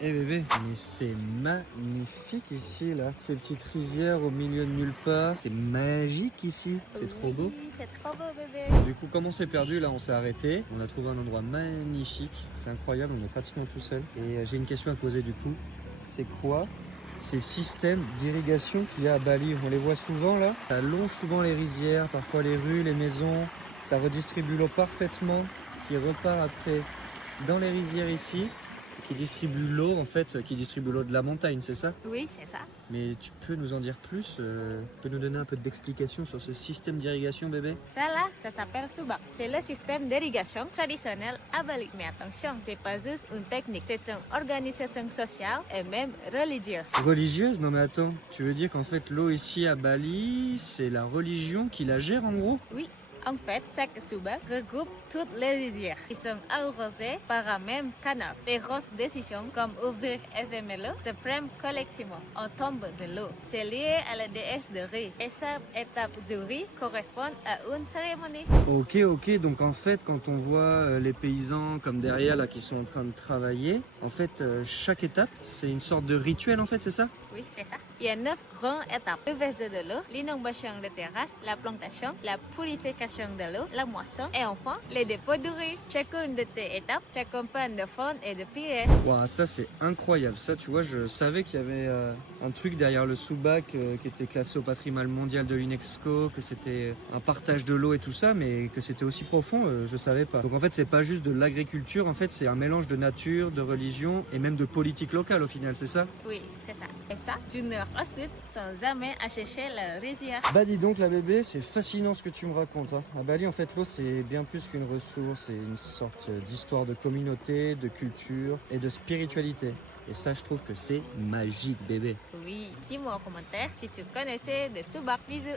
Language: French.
Eh bébé, mais c'est magnifique ici là, ces petites rizières au milieu de nulle part, c'est magique ici, c'est trop beau. Oui, c'est trop beau bébé. Du coup, comme on s'est perdu là, on s'est arrêté, on a trouvé un endroit magnifique, c'est incroyable, on n'est pratiquement tout seul. Et j'ai une question à poser du coup, c'est quoi ces systèmes d'irrigation qu'il y a à Bali? On les voit souvent là, ça longe souvent les rizières, parfois les rues, les maisons, ça redistribue l'eau parfaitement, qui repart après dans les rizières ici. Qui distribue l'eau en fait, qui distribue l'eau de la montagne, c'est ça? Oui, c'est ça. Mais tu peux nous en dire plus? Tu peux nous donner un peu d'explication sur ce système d'irrigation, bébé? Ça là, ça s'appelle subak. C'est le système d'irrigation traditionnel à Bali. Mais attention, c'est pas juste une technique, c'est une organisation sociale et même religieuse. Religieuse? Non mais attends, tu veux dire qu'en fait l'eau ici à Bali, c'est la religion qui la gère en gros? Oui, en fait, chaque subak regroupe toutes les rizières qui sont arrosées par un même canal. Les grosses décisions comme ouvrir et fermer l'eau se prennent collectivement. On tombe de l'eau. C'est lié à la déesse de riz. Et chaque étape du riz correspond à une cérémonie. Ok, donc en fait quand on voit les paysans comme derrière là qui sont en train de travailler, en fait chaque étape c'est une sorte de rituel en fait, c'est ça? Oui, c'est ça. Il y a 9 grandes étapes. L'ouverture de l'eau, l'inondation de terrasse, la plantation, la purification de l'eau, la moisson et enfin les dépôts de riz. Chacune de ces étapes s'accompagne de faune et de prières. Waouh, ça c'est incroyable. Ça, tu vois, je savais qu'il y avait un truc derrière le Subak qui était classé au patrimoine mondial de l'UNESCO, que c'était un partage de l'eau et tout ça, mais que c'était aussi profond, je savais pas. Donc en fait, c'est pas juste de l'agriculture, en fait, c'est un mélange de nature, de religion et même de politique locale au final, c'est ça? Oui, c'est ça. Et ça, du nord au sud, sans jamais assécher la rizière. Bah dis donc la bébé, c'est fascinant ce que tu me racontes. Hein. À Bali, en fait, l'eau, c'est bien plus qu'une ressource, c'est une sorte d'histoire de communauté, de culture et de spiritualité. Et ça, je trouve que c'est magique, bébé. Oui, dis-moi en commentaire si tu connaissais de Subak. Bisous.